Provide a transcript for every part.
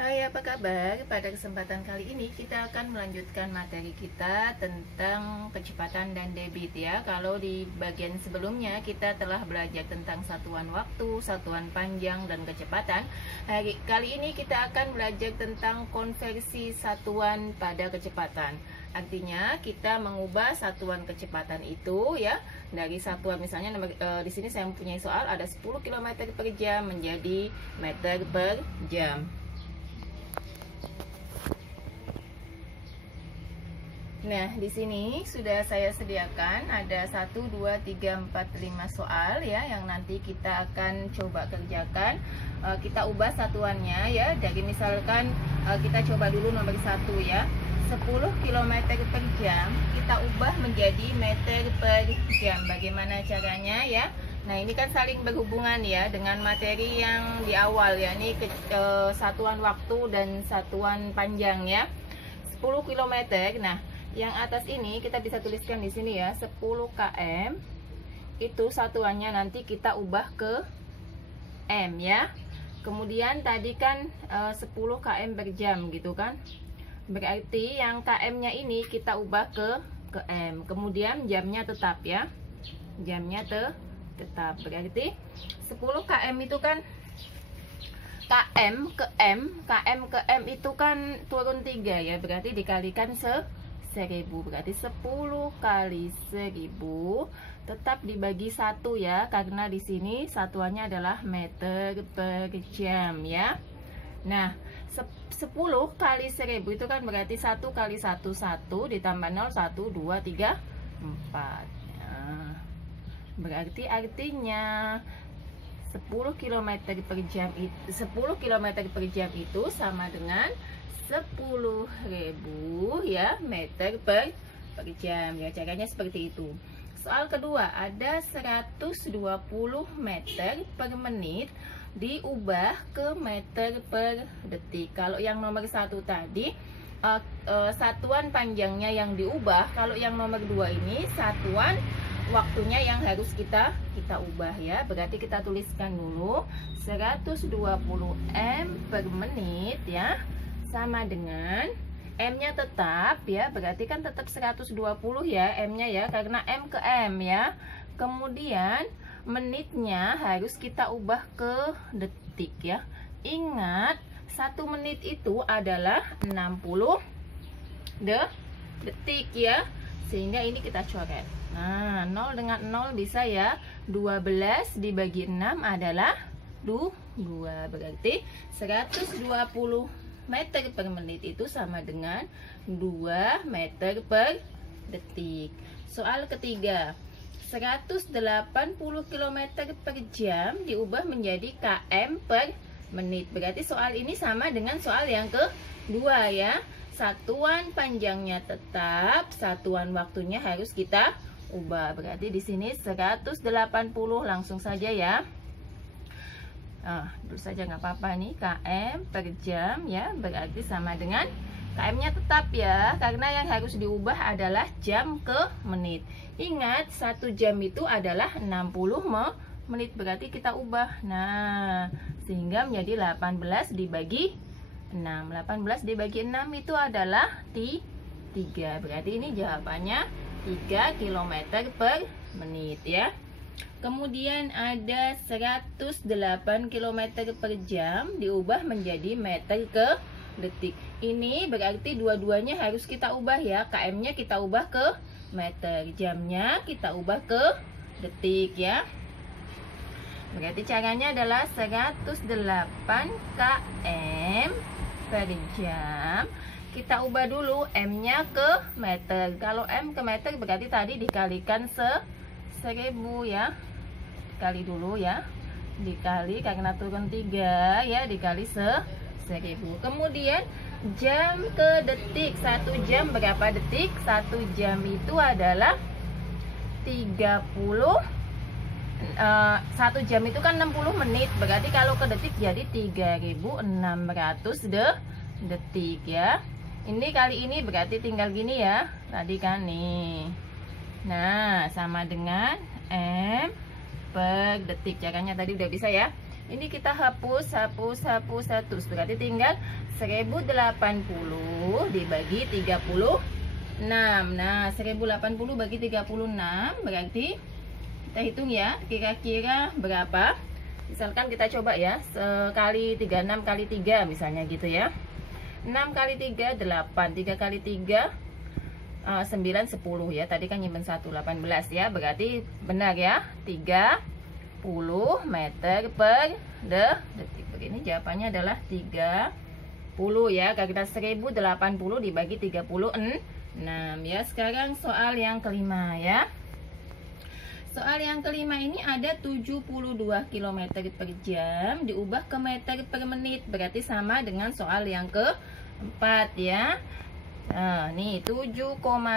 Hai, apa kabar? Pada kesempatan kali ini kita akan melanjutkan materi kita tentang kecepatan dan debit ya. Kalau di bagian sebelumnya kita telah belajar tentang satuan waktu, satuan panjang, dan kecepatan. Kali ini kita akan belajar tentang konversi satuan pada kecepatan. Artinya kita mengubah satuan kecepatan itu ya dari satuan, misalnya di sini saya mempunyai soal ada 10 km per jam menjadi meter per jam. Nah, di sini sudah saya sediakan ada 1, 2, 3, 4, 5 soal ya yang nanti kita akan coba kerjakan. Kita ubah satuannya ya. Dari misalkan kita coba dulu nomor 1 ya. 10 km per jam kita ubah menjadi meter per jam. Bagaimana caranya ya? Nah, ini kan saling berhubungan ya dengan materi yang di awal ya. Ini satuan waktu dan satuan panjang ya. 10 km. Nah, yang atas ini kita bisa tuliskan di sini ya, 10 km itu satuannya nanti kita ubah ke m ya. Kemudian tadi kan 10 km per jam gitu kan. Berarti yang km-nya ini kita ubah ke m. Kemudian jamnya tetap ya. Jamnya tetap. Berarti 10 km itu kan km ke m itu kan turun 3 ya. Berarti dikalikan 1000, berarti 10 kali 1000 tetap dibagi 1 ya, karena di sini satuannya adalah meter per jam ya. Nah, 10 kali 1000 itu kan berarti 1 kali 1 1 ditambah 0 1 2 3 4. Nah, berarti artinya 10 km per jam itu 10 km per jam itu sama dengan 10.000 ya meter per jam ya. Caranya seperti itu. Soal kedua, ada 120 meter per menit diubah ke meter per detik. Kalau yang nomor 1 tadi satuan panjangnya yang diubah, kalau yang nomor 2 ini satuan waktunya yang harus kita ubah ya. Berarti kita tuliskan dulu 120 m per menit ya, sama dengan m-nya tetap ya, berarti kan tetap 120 ya m-nya ya, karena m ke m ya. Kemudian menitnya harus kita ubah ke detik ya. Ingat, 1 menit itu adalah 60 detik ya, sehingga ini kita coret. Nah, 0 dengan 0 bisa ya, 12 dibagi 6 adalah 2, berarti 120 meter per menit itu sama dengan 2 meter per detik. Soal ketiga, 180 km per jam diubah menjadi km per menit. Berarti soal ini sama dengan soal yang kedua ya. Satuan panjangnya tetap, satuan waktunya harus kita ubah. Berarti di sini 180 langsung saja ya. Dulu saja nggak apa-apa nih, km per jam ya, berarti sama dengan km-nya tetap ya, karena yang harus diubah adalah jam ke menit. Ingat, 1 jam itu adalah 60 menit, berarti kita ubah. Nah, sehingga menjadi 18 dibagi 6. 18 dibagi 6 itu adalah 3. Berarti ini jawabannya 3 km per menit ya. Kemudian ada 108 km per jam diubah menjadi meter ke detik. Ini berarti dua-duanya harus kita ubah ya. km-nya kita ubah ke meter, jamnya kita ubah ke detik ya. Berarti caranya adalah 108 km per jam. Kita ubah dulu m-nya ke meter. Kalau m ke meter berarti tadi dikalikan 1000 ya. Dikali dulu ya. Dikali karena turun 3 ya, dikali 1000. Kemudian jam ke detik. 1 jam berapa detik? 1 jam itu adalah 30. 1 jam itu kan 60 menit. Berarti kalau ke detik jadi 3600 detik ya. Ini kali ini berarti tinggal gini ya. Tadi kan nih. Nah, sama dengan m per detik. Caranya tadi udah bisa ya. Ini kita hapus 100, berarti tinggal 1080 dibagi 36. Nah, 1080 bagi 36 berarti kita hitung ya, kira-kira berapa. Misalkan kita coba ya, sekali 36 kali 3 misalnya gitu ya. 6 kali 3 8, 3 kali 3 9, 10 ya. Tadi kan nyimpen 1, 18 ya. Berarti benar ya, 30 meter per detik. Begini jawabannya adalah 30 ya. Kalau kita 1080 dibagi 36 ya. Sekarang soal yang kelima ya. Soal yang kelima ini ada 72 km per jam diubah ke meter per menit. Berarti sama dengan soal yang keempat ya. Nah, nih 7,2 km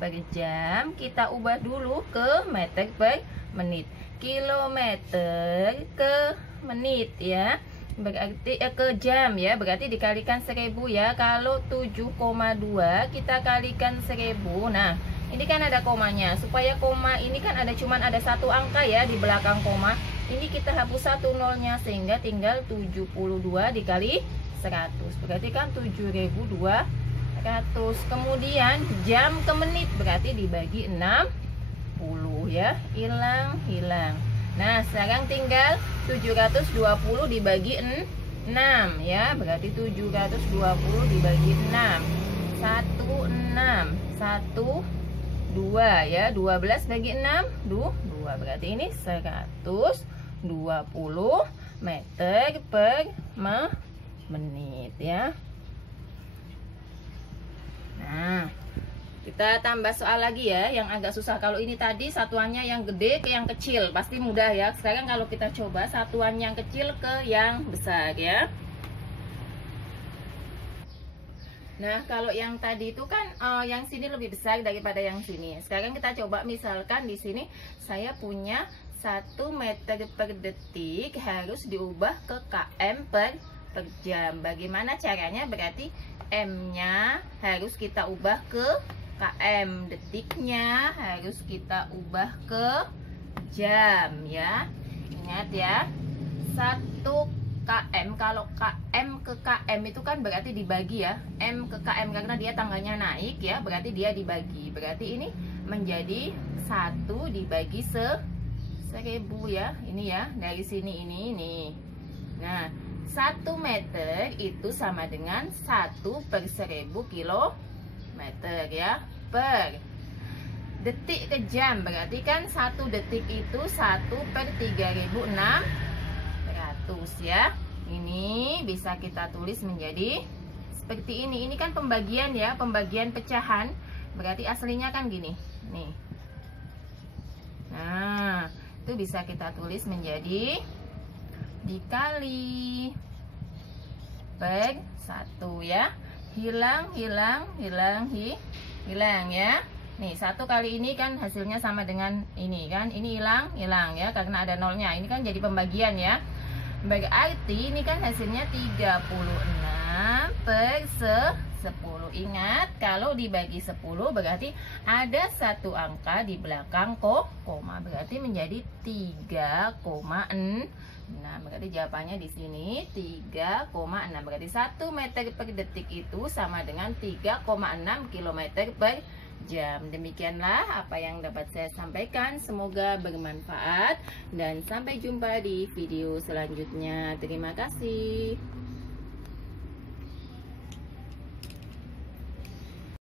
per jam kita ubah dulu ke meter per menit. Kilometer ke menit ya. Berarti ke jam ya. Berarti dikalikan 1000 ya. Kalau 7,2 kita kalikan 1000. Nah, ini kan ada komanya. Supaya koma ini kan cuman ada satu angka ya di belakang koma. Ini kita hapus satu nolnya sehingga tinggal 72 dikali 100. Berarti kan 7200. Kemudian jam ke menit berarti dibagi 60 ya. Hilang. Nah, sekarang tinggal 720 dibagi 6 ya. Berarti 720 dibagi 6. 1 2 ya, 12 bagi 6 2, berarti ini 120 meter per menit ya. Nah, kita tambah soal lagi ya, yang agak susah. Kalau ini tadi satuannya yang gede ke yang kecil pasti mudah ya. Sekarang kalau kita coba satuan yang kecil ke yang besar ya. Nah, kalau yang tadi itu kan yang sini lebih besar daripada yang sini. Sekarang kita coba misalkan di sini saya punya 1 meter per detik harus diubah ke km per jam. Bagaimana caranya? Berarti M-nya harus kita ubah ke km, detiknya harus kita ubah ke jam ya. Ingat ya, 1 km, kalau km ke km itu kan berarti dibagi ya. M ke km karena dia tangganya naik ya, berarti dia dibagi. Berarti ini menjadi 1 dibagi 1000 ya. Ini ya, dari sini ini. Nah, 1 meter itu sama dengan 1 per 1000 kilometer ya. Per detik ke jam berarti kan 1 detik itu 1 per 3600 ya. Ini bisa kita tulis menjadi seperti ini. Ini kan pembagian ya, pembagian pecahan. Berarti aslinya kan gini. Nih. Nah, itu bisa kita tulis menjadi dikali per 1 ya. Hilang ya. Nih, 1 kali ini kan hasilnya sama dengan ini kan. Ini hilang ya karena ada nolnya. Ini kan jadi pembagian ya. Berarti ini kan hasilnya 36 per 10. Ingat, kalau dibagi 10 berarti ada satu angka di belakang koma. Berarti menjadi 3,6. Nah, berarti jawabannya di sini 3,6. Berarti 1 meter per detik itu sama dengan 3,6 km per jam. Demikianlah apa yang dapat saya sampaikan. Semoga bermanfaat dan sampai jumpa di video selanjutnya. Terima kasih.